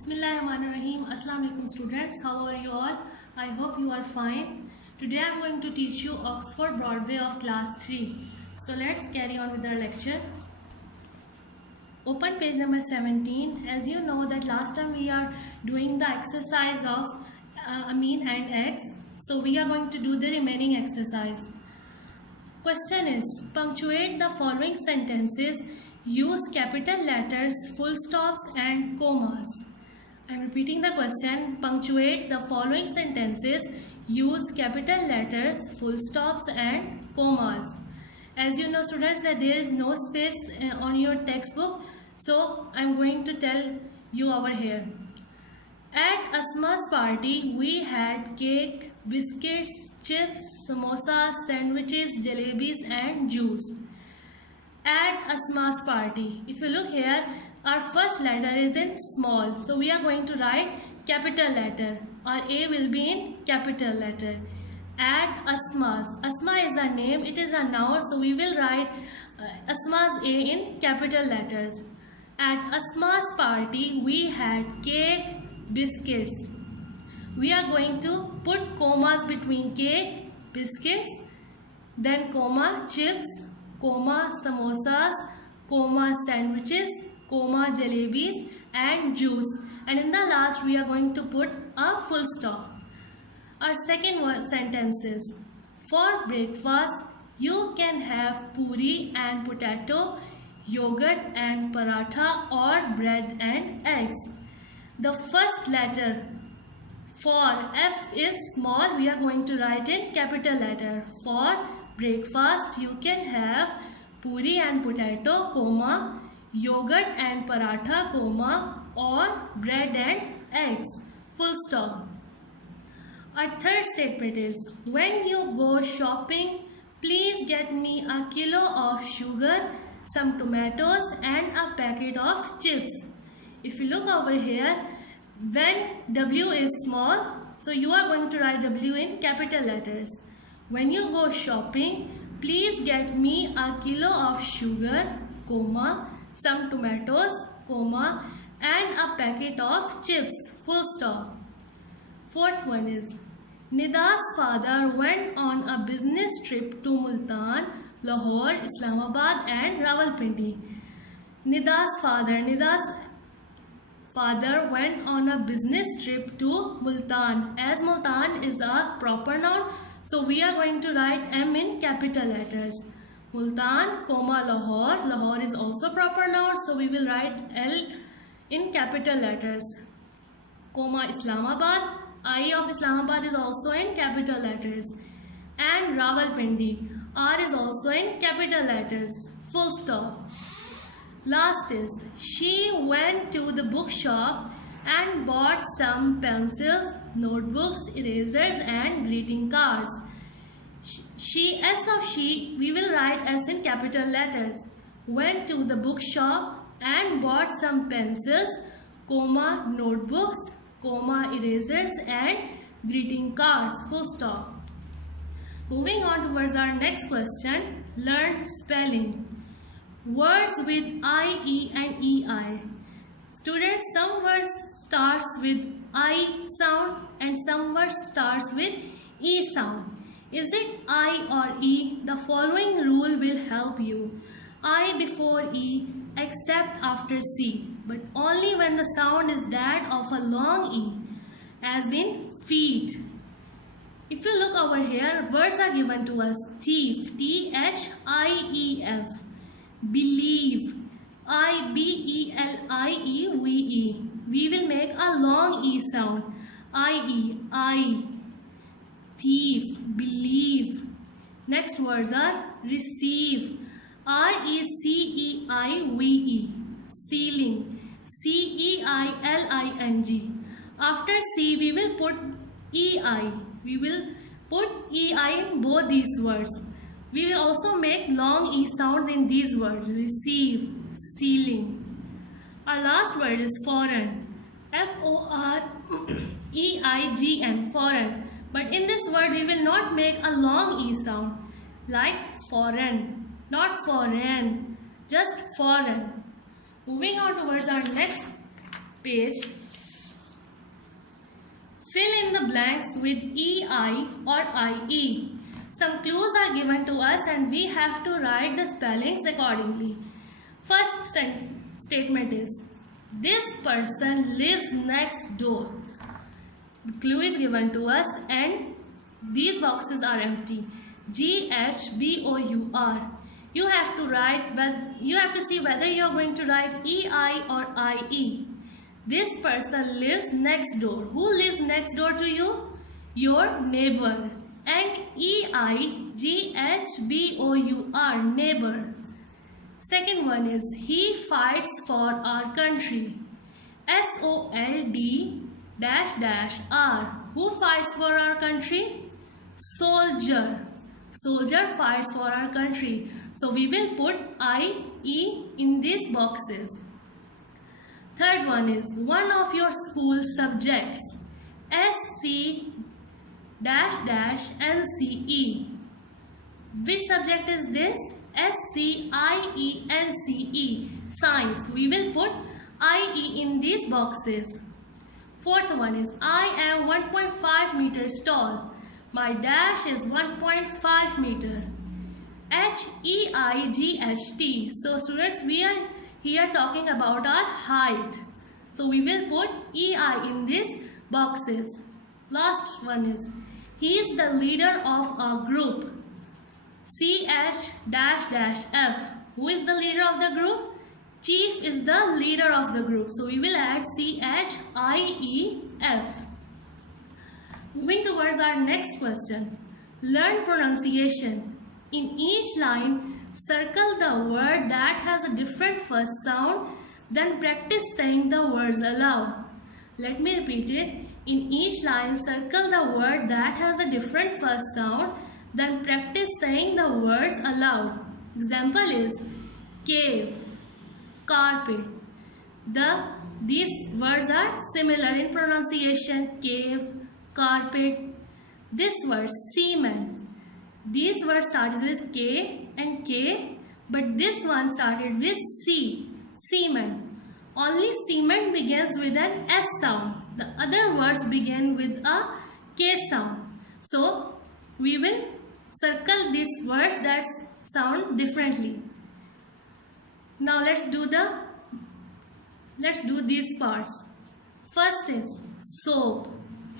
Bismillahirrahmanirrahim. Assalamu alaikum students. How are you all? I hope you are fine. Today I am going to teach you Oxford Broadway of class 3. So let's carry on with our lecture. Open page number 17. As you know that last time we are doing the exercise of amine and eggs. So we are going to do the remaining exercise. Question is, punctuate the following sentences. Use capital letters, full stops and commas. I am repeating the question. Punctuate the following sentences. Use capital letters, full stops and commas. As you know students that there is no space on your textbook. So I am going to tell you over here. At Asma's party we had cake, biscuits, chips, samosas, sandwiches, jalebis and juice. At Asma's party. If you look here, our first letter is in small. So we are going to write capital letter. Our A will be in capital letter. At Asma's. Asma is the name. It is a noun. So we will write Asma's A in capital letters. At Asma's party, we had cake, biscuits. We are going to put commas between cake, biscuits, then comma, chips, comma, samosas, comma, sandwiches, comma, jalebis and juice. And in the last we are going to put a full stop. Our second sentence is, for breakfast you can have puri and potato, yogurt and paratha or bread and eggs. The first letter for F is small. We are going to write in capital letter. For breakfast you can have puri and potato, comma, yogurt and paratha, comma, or bread and eggs, full stop. Our third statement is, when you go shopping, please get me a kilo of sugar, some tomatoes and a packet of chips. If you look over here, when W is small, so you are going to write W in capital letters. When you go shopping, please get me a kilo of sugar, comma, some tomatoes, comma, and a packet of chips, full stop. Fourth one is, Nida's father went on a business trip to Multan, Lahore, Islamabad and Rawalpindi. Nida's father went on a business trip to Multan. As Multan is a proper noun, so we are going to write M in capital letters. Multan, comma, Lahore. Lahore is also proper noun, so we will write L in capital letters. Comma, Islamabad. I of Islamabad is also in capital letters. And Rawalpindi. R is also in capital letters. Full stop. Last is, she went to the bookshop and bought some pencils, notebooks, erasers and greeting cards. She, S of she, we will write S in capital letters. Went to the bookshop and bought some pencils, comma, notebooks, comma, erasers and greeting cards, full stop. Moving on towards our next question, learn spelling. Words with I, E and EI. Students, some words starts with I sound and some words starts with E sound. Is it I or E? The following rule will help you. I before E except after C, but only when the sound is that of a long E, as in feet. If you look over here, words are given to us. Thief, T-H-I-E-F. Believe, I-B-E-L-I-E-V-E. We will make a long E sound. I-E, I. Thief, believe. Next words are receive, R-E-C-E-I-V-E. Ceiling, C-E-I-L-I-N-G. After C we will put E-I. We will put E-I in both these words. We will also make long E sounds in these words. Receive, ceiling. Our last word is foreign. F-O-R-E-I-G-N, foreign. But in this word we will not make a long E sound like foreign, not foreign, just foreign. Moving on towards our next page. Fill in the blanks with EI or IE. Some clues are given to us and we have to write the spellings accordingly. First statement is, this person lives next door. The clue is given to us and these boxes are empty. GHBOUR. You have to see whether you are going to write EI or IE. This person lives next door. Who lives next door to you? Your neighbor. And EIGHBOUR, neighbor. Second one is, he fights for our country. SOLD-R. Who fights for our country? Soldier. Soldier fights for our country. So we will put IE in these boxes. Third one is, one of your school subjects. SC-NCE. Which subject is this? SCIENCE. Science. We will put IE in these boxes. Fourth one is, I am 1.5 meters tall. My dash is 1.5 meter. HEIGHT. So students, we are here talking about our height. So we will put EI in these boxes. Last one is, he is the leader of a group. CH-F. Who is the leader of the group? Chief is the leader of the group. So we will add CHIEF. Moving towards our next question. Learn pronunciation. In each line, circle the word that has a different first sound, then practice saying the words aloud. Let me repeat it. In each line, circle the word that has a different first sound, then practice saying the words aloud. Example is cave, carpet. These words are similar in pronunciation. Cave, carpet. This word cement. These words started with K and K, but this one started with C. Cement. Only cement begins with an S sound. The other words begin with a K sound. So we will circle these words that sound differently. Now let's do these parts. First is soap,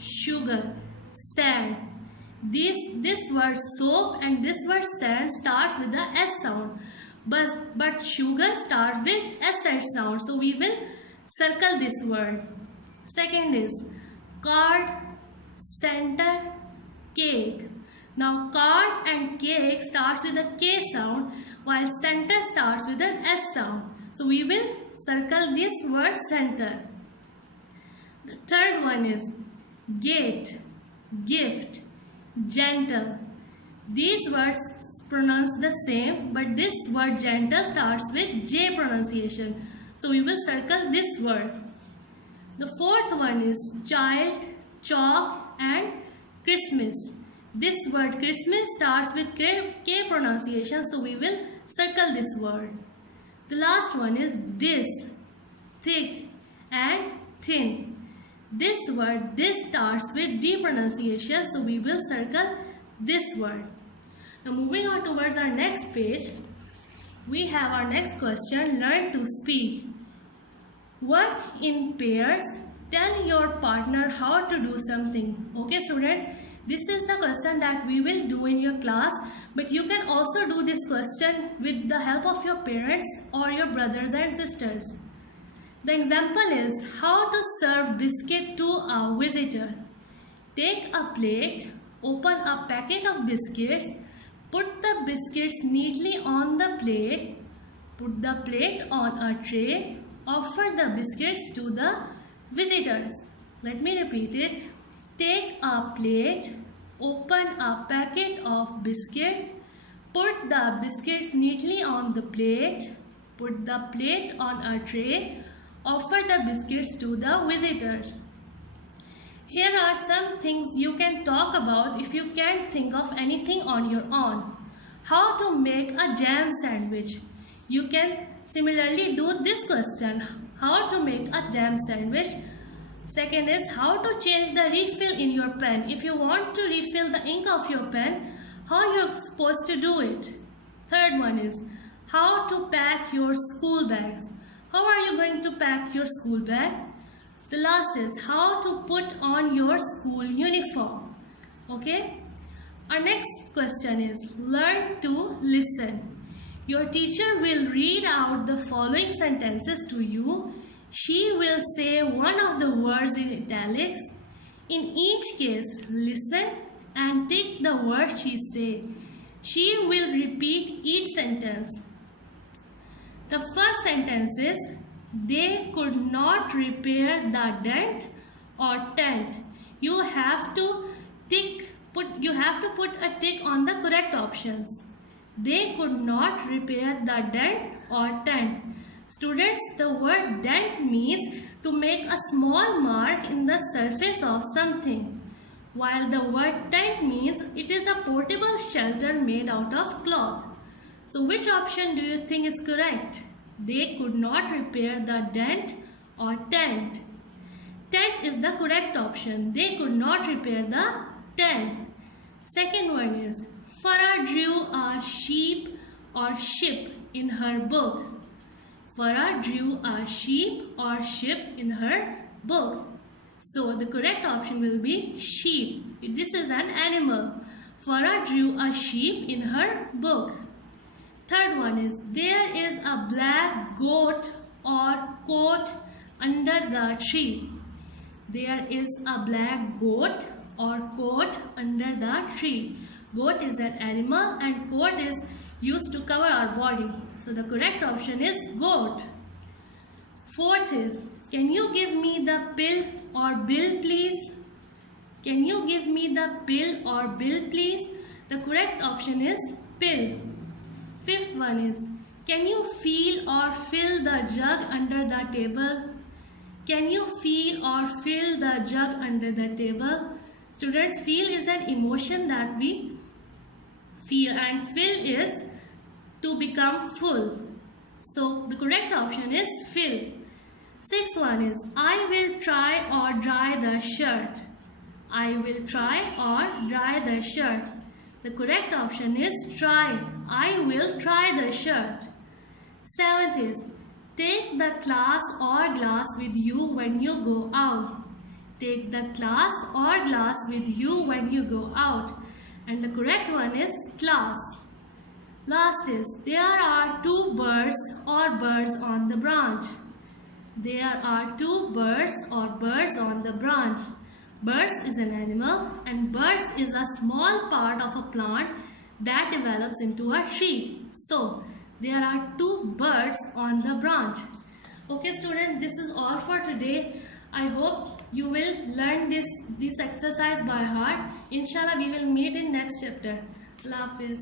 sugar, sand. This word soap and this word sand starts with the S sound, but sugar starts with SH sound. So we will circle this word. Second is card, center, cake. Now card and cake starts with a K sound, while center starts with an S sound. So we will circle this word center. The third one is gate, gift, gentle. These words pronounce the same, but this word gentle starts with J pronunciation. So we will circle this word. The fourth one is child, chalk and Christmas. This word Christmas starts with K pronunciation, so we will circle this word. The last one is this, thick and thin. This word, this starts with D pronunciation, so we will circle this word. Now moving on towards our next page, we have our next question, learn to speak. Work in pairs, tell your partner how to do something. Okay students, this is the question that we will do in your class, but you can also do this question with the help of your parents or your brothers and sisters. The example is how to serve biscuit to a visitor. Take a plate, open a packet of biscuits, put the biscuits neatly on the plate, put the plate on a tray, offer the biscuits to the visitors. Let me repeat it. Take a plate, open a packet of biscuits, put the biscuits neatly on the plate, put the plate on a tray, offer the biscuits to the visitors. Here are some things you can talk about if you can't think of anything on your own. How to make a jam sandwich. You can similarly do this question. How to make a jam sandwich. Second is how to change the refill in your pen. If you want to refill the ink of your pen, how you're supposed to do it. Third one is how to pack your school bags. How are you going to pack your school bag? The last is how to put on your school uniform. Okay? Our next question is learn to listen. Your teacher will read out the following sentences to you. She will say one of the words in italics. In each case, listen and take the word she says. She will repeat each sentence. The first sentence is, they could not repair the dent or tent. You have to put a tick on the correct options. They could not repair the dent or tent. Students, the word dent means to make a small mark in the surface of something, while the word tent means it is a portable shelter made out of cloth. So which option do you think is correct? They could not repair the dent or tent. Tent is the correct option. They could not repair the tent. Second one is, Farah drew a sheep or ship in her book. Farah drew a sheep or ship in her book. So the correct option will be sheep. This is an animal. Farah drew a sheep in her book. Third one is, there is a black goat or coat under the tree. There is a black goat or coat under the tree. Goat is an animal and coat is used to cover our body. So the correct option is goat. Fourth is, can you give me the pill or bill please? Can you give me the pill or bill please? The correct option is pill. Fifth one is, can you feel or fill the jug under the table? Can you feel or fill the jug under the table? Students, feel is an emotion that we feel and fill is to become full. So the correct option is fill. Sixth one is, I will try or dry the shirt. I will try or dry the shirt. The correct option is try. I will try the shirt. Seventh is, take the class or glass with you when you go out. Take the class or glass with you when you go out. And the correct one is class. Last is, there are two birds or birds on the branch. There are two birds or birds on the branch. Birds is an animal and birds is a small part of a plant that develops into a tree. So, there are two birds on the branch. Okay students, this is all for today. I hope you will learn this exercise by heart. Inshallah, we will meet in next chapter. Allah Hafiz.